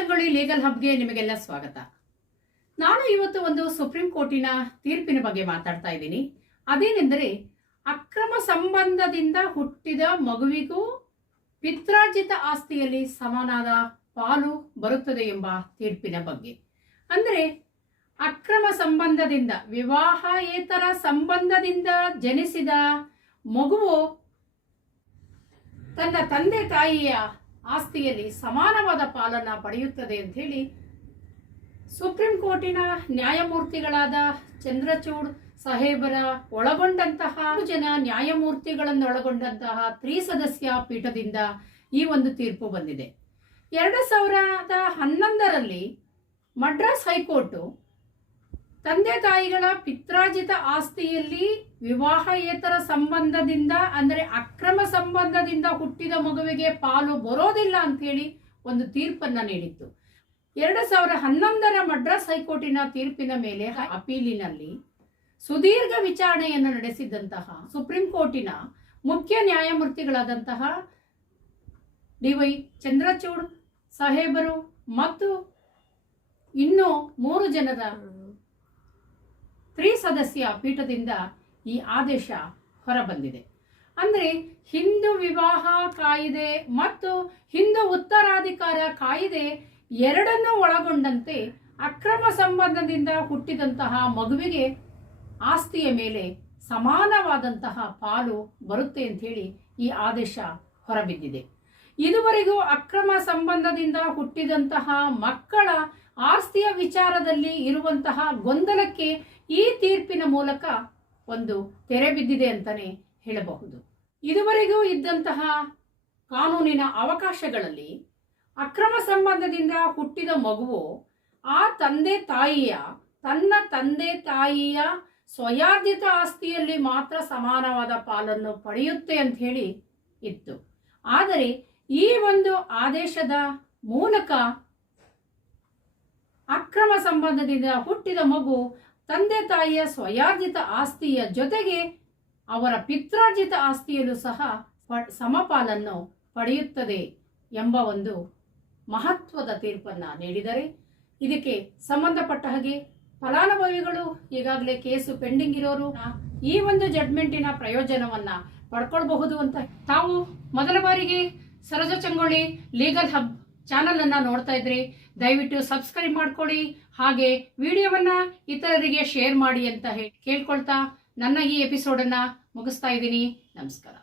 Changolli legal ಹಬ್ಗೆ ನಿಮಗೆಲ್ಲ ಸ್ವಾಗತ. ನಾನು ಇವತ್ತು ಒಂದು ಸುಪ್ರೀಂ ಕೋರ್ಟಿನ ತೀರ್ಪಿನ ಬಗ್ಗೆ ಮಾತಾಡ್ತಾ ಇದ್ದೀನಿ. ಅದೇನೆಂದರೆ, ಅಕ್ರಮ ಸಂಬಂಧದಿಂದ ಹುಟ್ಟಿದ ಮಗುವಿಗೂ ಪಿತ್ರಾರ್ಜಿತ ಆಸ್ತಿಯಲ್ಲಿ ಸಮಾನಾದ ಪಾಲು ಬರುತ್ತದೆ ಎಂಬ ತೀರ್ಪಿನ ಬಗ್ಗೆ. ಅಂದರೆ, ಅಕ್ರಮ ಸಂಬಂಧದಿಂದ, ವಿವಾಹೇತರ ಸಂಬಂಧದಿಂದ ಜನಿಸಿದ ಮಗುವು ತನ್ನ ತಂದೆ ತಾಯಿಯ ಆಸ್ತಿಯಲ್ಲಿ ಸಮಾನವಾದ ಪಾಲನ್ನ ಪಡೆಯುತ್ತದೆ ಅಂತ ಹೇಳಿ ಸುಪ್ರೀಂ ಕೋರ್ಟಿನ ನ್ಯಾಯಮೂರ್ತಿಗಳಾದ ಚಂದ್ರಚೂಡ್ ಸಾಹೇಬರ ಒಳಗೊಂಡಂತಹ ಜನ ನ್ಯಾಯಮೂರ್ತಿಗಳನ್ನು ಒಳಗೊಂಡಂತಹ ತ್ರಿಸದಸ್ಯ ಪೀಠದಿಂದ ಈ ಒಂದು ತೀರ್ಪು ಬಂದಿದೆ. ಎರಡು ಸಾವಿರದ ಹನ್ನೊಂದರಲ್ಲಿ ಮಡ್ರಾಸ್ ಹೈಕೋರ್ಟು ತಂದೆ ತಾಯಿಗಳ ಪಿತ್ರಾಜಿತ ಆಸ್ತಿಯಲ್ಲಿ ವಿವಾಹೇತರ ಸಂಬಂಧದಿಂದ, ಅಂದರೆ ಅಕ್ರಮ ಸಂಬಂಧದಿಂದ ಹುಟ್ಟಿದ ಮಗುವಿಗೆ ಪಾಲು ಬರೋದಿಲ್ಲ ಅಂತ ಹೇಳಿ ಒಂದು ತೀರ್ಪನ್ನ ನೀಡಿತ್ತು. ಎರಡು ಸಾವಿರ ಹನ್ನೊಂದರ ಮಡ್ರಾಸ್ ಹೈಕೋರ್ಟಿನ ತೀರ್ಪಿನ ಮೇಲೆ ಅಪೀಲಿನಲ್ಲಿ ಸುದೀರ್ಘ ವಿಚಾರಣೆಯನ್ನು ನಡೆಸಿದಂತಹ ಸುಪ್ರೀಂ ಕೋರ್ಟಿನ ಮುಖ್ಯ ನ್ಯಾಯಮೂರ್ತಿಗಳಾದಂತಹ ಡಿವೈ ಚಂದ್ರಚೂಡ್ ಸಾಹೇಬರು ಮತ್ತು ಇನ್ನೂ ಮೂರು ಜನರ ತ್ರಿಸದಸ್ಯ ಪೀಠದಿಂದ ಈ ಆದೇಶ ಹೊರಬಂದಿದೆ. ಅಂದರೆ ಹಿಂದೂ ವಿವಾಹ ಕಾಯಿದೆ ಮತ್ತು ಹಿಂದೂ ಉತ್ತರಾಧಿಕಾರ ಕಾಯಿದೆ ಎರಡನ್ನೂ ಒಳಗೊಂಡಂತೆ ಅಕ್ರಮ ಸಂಬಂಧದಿಂದ ಹುಟ್ಟಿದಂತಹ ಮಗುವಿಗೆ ಆಸ್ತಿಯ ಮೇಲೆ ಸಮಾನವಾದಂತಹ ಪಾಲು ಬರುತ್ತೆ ಅಂತ ಹೇಳಿ ಈ ಆದೇಶ ಹೊರಬಿದ್ದಿದೆ. ಇದುವರೆಗೂ ಅಕ್ರಮ ಸಂಬಂಧದಿಂದ ಹುಟ್ಟಿದಂತಹ ಮಕ್ಕಳ ಆಸ್ತಿಯ ವಿಚಾರದಲ್ಲಿ ಇರುವಂತಹ ಗೊಂದಲಕ್ಕೆ ಈ ತೀರ್ಪಿನ ಮೂಲಕ ಒಂದು ತೆರೆ ಬಿದ್ದಿದೆ ಅಂತಾನೆ ಹೇಳಬಹುದು. ಇದುವರೆಗೂ ಇದ್ದಂತಹ ಕಾನೂನಿನ ಅವಕಾಶಗಳಲ್ಲಿ ಅಕ್ರಮ ಸಂಬಂಧದಿಂದ ಹುಟ್ಟಿದ ಮಗುವು ಆ ತಂದೆ ತಾಯಿಯ, ತನ್ನ ತಂದೆ ತಾಯಿಯ ಸ್ವಯಾರ್ಜಿತ ಆಸ್ತಿಯಲ್ಲಿ ಮಾತ್ರ ಸಮಾನವಾದ ಪಾಲನ್ನು ಪಡೆಯುತ್ತೆ ಅಂತ ಹೇಳಿ ಇತ್ತು. ಆದರೆ ಈ ಒಂದು ಆದೇಶದ ಮೂಲಕ ಅಕ್ರಮ ಸಂಬಂಧದಿಂದ ಹುಟ್ಟಿದ ಮಗು ತಂದೆ ತಾಯಿಯ ಸ್ವಯಾರ್ಜಿತ ಆಸ್ತಿಯ ಜೊತೆಗೆ ಅವರ ಪಿತ್ರಾರ್ಜಿತ ಆಸ್ತಿಯಲ್ಲೂ ಸಹ ಸಮಪಾಲನ್ನು ಪಡೆಯುತ್ತದೆ ಎಂಬ ಒಂದು ಮಹತ್ವದ ತೀರ್ಪನ್ನ ನೀಡಿದರೆ. ಇದಕ್ಕೆ ಸಂಬಂಧಪಟ್ಟ ಹಾಗೆ ಫಲಾನುಭವಿಗಳು ಈಗಾಗಲೇ ಕೇಸು ಪೆಂಡಿಂಗ್ ಇರೋರು ಈ ಒಂದು ಜಡ್ಮೆಂಟಿನ ಪ್ರಯೋಜನವನ್ನ ಪಡ್ಕೊಳ್ಬಹುದು ಅಂತ ತಾವು ಮೊದಲ ಬಾರಿಗೆ Saroja Changolli legal hub channel ಅನ್ನ ನೋಡ್ತಾ ಇದ್ರಿ, ದಯವಿಟ್ಟು ಸಬ್ಸ್ಕ್ರೈಬ್ ಮಾಡ್ಕೊಡಿ, ಹಾಗೆ ವಿಡಿಯೋವನ್ನ ಇತರರಿಗೆ ಶೇರ್ ಮಾಡಿ ಅಂತ ಹೇಳಿ ಕೇಳ್ಕೊಳ್ತಾ ನನ್ನ ಈ ಎಪಿಸೋಡನ್ನ ಮುಗಿಸ್ತಾ ಇದ್ದೀನಿ. ನಮಸ್ಕಾರ.